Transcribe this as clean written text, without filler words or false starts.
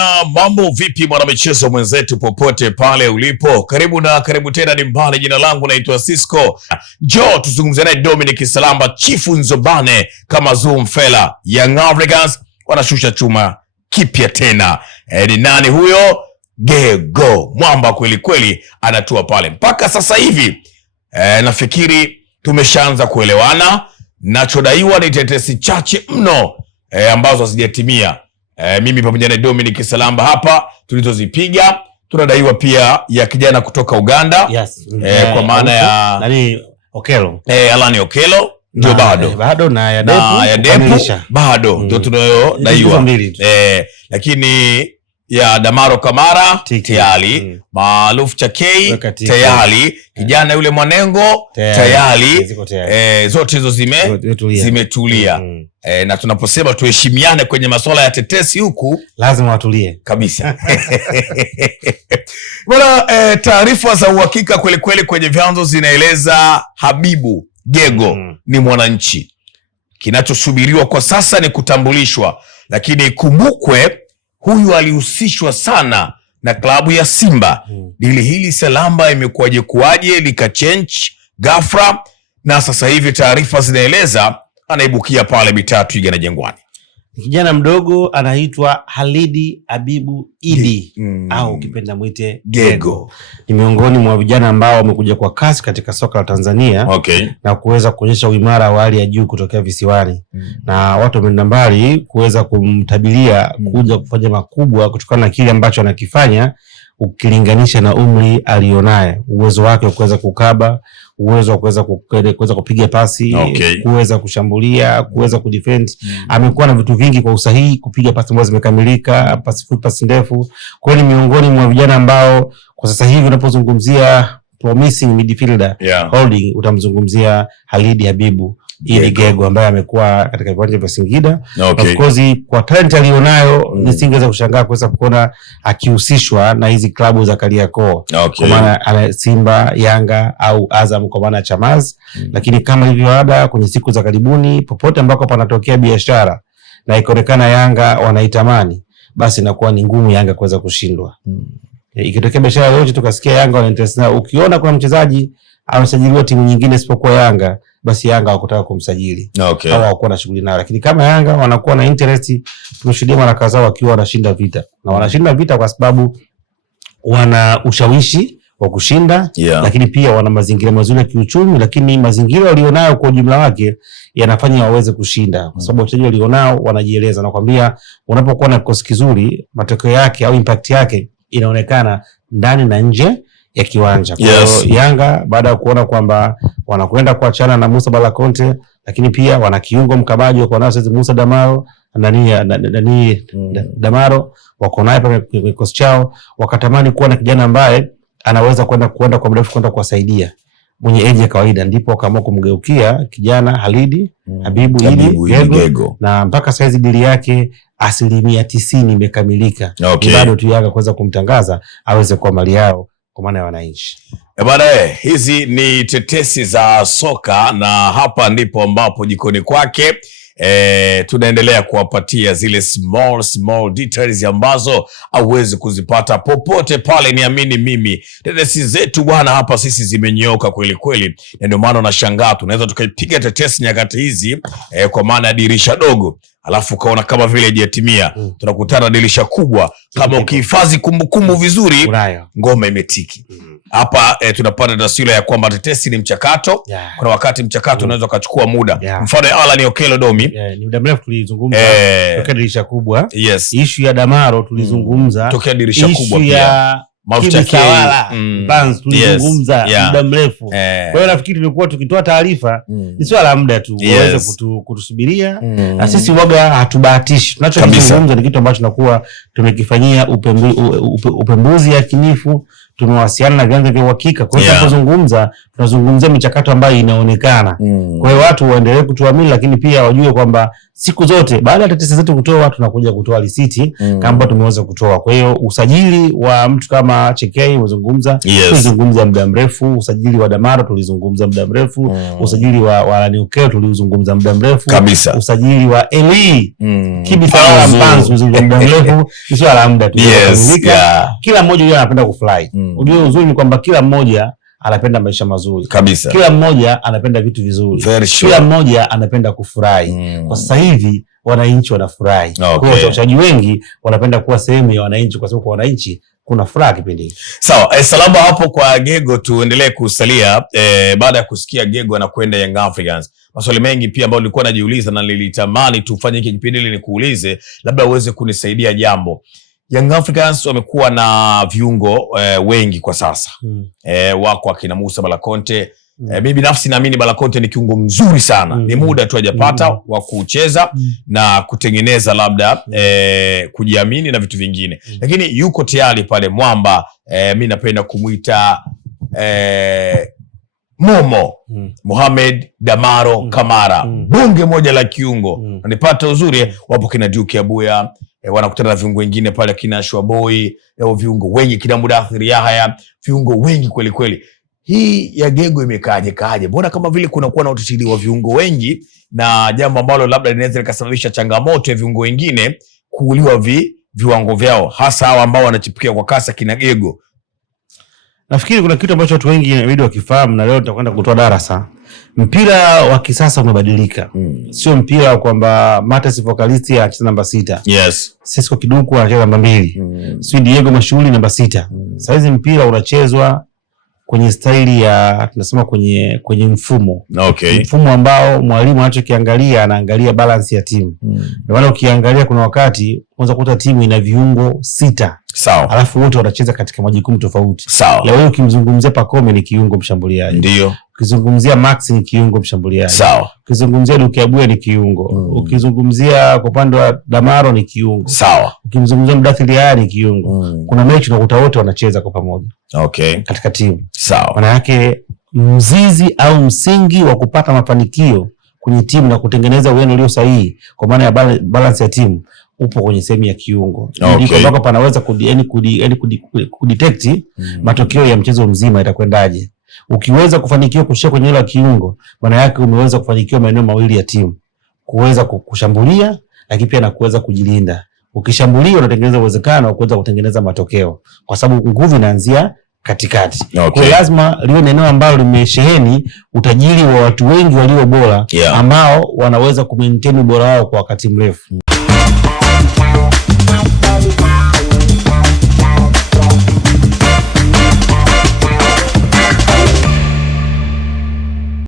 bwana, mambo vipi mwana michezo mwenzetu popote pale ulipo? Karibu tena dimbani. Jina langu naitwa Cisco. Njoo tuzungumze naye Dominic Salamba, Chifu Nzobane kama Zoom Fella. Young Africans wanashusha chuma kipya tena. Ni nani huyo? Gego. Mwamba kweli kweli anatua pale. Mpaka sasa hivi nafikiri tumeshaanza kuelewana. Nachodaiwa ni tetesi chache mno ambazo hazijatimia. Mimi pamoja na Dominic Salamba hapa tulizozipiga. Tunadaiwa pia ya kijana kutoka Uganda. Yes. Kwa maana ya nani Okello. Alani Okello ndio bado na ya Depu bado ndio tunayodaiwa. Lakini ya Damaro Kamara tayari, Maarufu Chakei tayari, kijana yule Mwanengo tayari, zote hizo zimetulia. Na tunaposema tuheshimiane kwenye masuala ya tetesi huku, lazima watulie kabisa. Bwana, taarifa za uhakika kweli kweli kwenye vyanzo zinaeleza Habibu Gego ni Mwananchi. Kinachosubiriwa kwa sasa ni kutambulishwa, lakini kumbukwe huyu alihusishwa sana na klabu ya Simba. Dili hili Salamba imekuwaje kuwaje likachange ghafla, na sasa hivi taarifa zinaeleza anaibukia pale mitaa Twiga na Jangwani. Kijana mdogo anaitwa Halidi Habibu Idi au ukipenda mwite Gego. Ni miongoni mwa vijana ambao wamekuja kwa kasi katika soka la Tanzania na kuweza kuonyesha uimara wa hali ya juu kutokea visiwani. Na watu wameenda mbali kuweza kumtabilia kuja kufanya makubwa kutokana na kile ambacho anakifanya ukilinganisha na umri alionaye, uwezo wake wa kuweza kukaba, uwezo wa kuweza kupiga pasi, kuweza kushambulia, kuweza kudefend. Amekuwa na vitu vingi kwa usahihi, kupiga pasi ambazo zimekamilika, pasi fupi, pasi ndefu. Kwa hiyo ni miongoni mwa vijana ambao kwa sasa hivi unapozungumzia promising midfielder holding, utamzungumzia Halidi Habibu Idi Gego ambaye amekuwa katika viwanja vya Singida. Of course kwa talent alionayo nisingeweza kushangaa kuweza kuona akihusishwa na hizi klabu za Kariakoo. Kwa maana Simba, Yanga au Azam kwa maana Chamazi. Lakini kama hivyo ada kwenye siku za karibuni popote ambako panatokea biashara na ikaonekana Yanga wanaitamani, basi inakuwa ni ngumu Yanga kuweza kushindwa. Ikitokea biashara yote tukasikia Yanga wana interest na ukiona kuna mchezaji amesajiliwa timu nyingine isipokuwa Yanga, basi Yanga hawakutaka kumsajili. Au hawakuwa na shughuli nayo. Lakini kama Yanga wanakuwa na interest, tumeshuhudia mara kadhaa wakiwa wanashinda vita. Na wanashinda vita kwa sababu wana ushawishi wa kushinda, lakini pia wana mazingira mazuri ya kiuchumi, lakini mazingira walionayo kwa ujumla wake yanafanya waweze kushinda. Kwa sababu wachezaji walionao wanajieleza, na kwambia unapokuwa na kikosi kizuri, matokeo yake au impact yake inaonekana ndani na nje ya kiwanja. Kwa hiyo Yanga baada ya kuona kwamba wanakwenda kuachana na Musa Bala Conte, lakini pia wana kiungo mkabaji wako nao sasa Musa Damaro Damaro wako naye pale kwa kikosi chao, wakatamani kuwa na kijana ambaye anaweza kwenda kwa mrefu kwenda kuwasaidia mwenye age ya kawaida, ndipo akaamua kumgeukia kijana Halidi Habibu Idi Gego, na mpaka saizi dili yake 90% imekamilika. Bado tu Yanga kuweza kumtangaza aweze kuwa mali yao kwa maana ya wananchi. Bwana, hizi ni tetesi za soka, na hapa ndipo ambapo jikoni kwake tunaendelea kuwapatia zile small details ambazo hauwezi kuzipata popote pale. Niamini mimi, tetesi zetu bwana hapa sisi zimenyooka kweli kweli, na ndio maana unashangaa tunaweza tukaipiga tetesi nyakati hizi kwa maana ya dirisha dogo, alafu kaona kama vile haijatimia. Tunakutana dirisha kubwa, kama ukihifadhi kumbukumbu vizuri, ngoma imetiki. Hapa tunapata taswira ya kwamba tetesi ni mchakato. Kuna wakati mchakato unaweza kuchukua muda. Mfano Alani Okello Domi, ni muda mrefu tulizungumza tokea dirisha kubwa. Issue ya Damaro tulizungumza tokea dirisha kubwa pia. Ya Maarufu Banz tulizungumza muda mrefu. Kwa hiyo nafikiri tulikuwa tukitoa taarifa ni swala la muda tu waweze kutusubiria. Na sisi waga hatubahatishi. Tunachozungumza ni kitu ambacho tunakuwa tumekifanyia upembuzi yakinifu, tumewasiliana na vyanzo vya uhakika. Kwa hiyo tunapozungumza tunazungumzia michakato ambayo inaonekana. Kwa hiyo watu waendelee kutuamini, lakini pia wajue kwamba siku zote baada ya tetesi zetu kutoa tunakuja kutoa risiti kama tumeweza kutoa. Kwa hiyo usajili wa mtu kama Chekei umezungumza, tulizungumza muda mrefu. Usajili wa Damaro tulizungumza muda mrefu. Usajili wa Niukeo tulizungumza muda mrefu kabisa. Usajili wa Eli Kibisawala Mpanzu tulizungumza muda mrefu. Sio la muda tu. Kila mmoja yeye anapenda kufly. Ujue uzuri ni kwamba kila mmoja anapenda maisha mazuri kabisa. Kila mmoja anapenda vitu vizuri. Kila mmoja anapenda kufurahi. Kwa sasa hivi wananchi wanafurahi. Kwa hiyo wachezaji wengi wanapenda kuwa sehemu ya wananchi, kwa sababu kwa wananchi kuna furaha kipindi hiki. Sawa, salama hapo kwa Gego. Tuendelee kusalia baada ya kusikia Gego anakwenda Young Africans. Maswali mengi pia ambayo nilikuwa najiuliza na nilitamani tufanye hiki kipindi ili nikuulize, labda uweze kunisaidia jambo. Young Africans wamekuwa na viungo wengi kwa sasa. Wako akina Musa Balakonte. Mimi binafsi naamini Balakonte ni kiungo mzuri sana. Ni muda tu hajapata wa kucheza na kutengeneza labda kujiamini na vitu vingine. Lakini yuko tayari pale mwamba, mimi napenda kumuita Momo Mohamed Damaro Kamara. Bunge moja la kiungo. Unanipata uzuri, wapo kina Duke Abuya, wanakutana na viungo wengine pale kina Shwaboy, viungo wengi kina Mudathir Yahya, viungo wengi kweli kweli. Hii ya Gego imekaje? Mbona kama vile kunakuwa na utitili wa viungo wengi, na jambo ambalo labda linaweza likasababisha changamoto ya viungo wengine kuuliwa viwango vyao, hasa hao ambao wanachipukia kwa kasi kina Gego. Nafikiri kuna kitu ambacho watu wengi inabidi wakifahamu, na leo tutakwenda kutoa darasa. Mpira wa kisasa umebadilika. Sio mpira kwamba Matthijs Focalist anacheza namba 6. Yes. Sisco Kiduku anacheza namba 2. Sio Diego Mashuhuri namba 6. Sasa hizi mpira unachezwa kwenye staili ya tunasema kwenye mfumo. Mfumo ambao mwalimu anachokiangalia, anaangalia balance ya timu. Ndio maana ukiangalia kuna wakati unaweza kukuta timu ina viungo 6. Sawa. Alafu wote wanacheza katika majukumu tofauti. Sawa. Leo ukimzungumzia Pacome ni kiungo mshambuliaji. Ndio. Ukizungumzia Max ni kiungo mshambuliaji. Sawa. Ukizungumzia Duke Abuya ni kiungo. Ukizungumzia kwa upande wa Damaro ni kiungo. Sawa. Ukimzungumzia Mudathir Yahya ni kiungo. Kuna mechi unakuta wote wanacheza kwa pamoja. Katika timu. Sawa. Maana yake mzizi au msingi wa kupata mafanikio kwenye timu na kutengeneza uwiano ulio sahihi kwa maana ya balance ya timu upo kwenye sehemu ya kiungo. Ndiko ambako panaweza kudetect matokeo ya mchezo mzima itakwendaje. Ukiweza kufanikiwa kushia kwenye ile kiungo, maana yake umeweza kufanikiwa maeneo mawili ya timu. Kuweza kushambulia, lakini pia na kuweza kujilinda. Ukishambulia unatengeneza uwezekano wa kuweza kutengeneza matokeo, kwa sababu nguvu inaanzia katikati. Kwa lazima liwe eneo ambalo limesheheni utajiri wa watu wengi walio bora ambao wanaweza kumaintain ubora wao kwa wakati mrefu.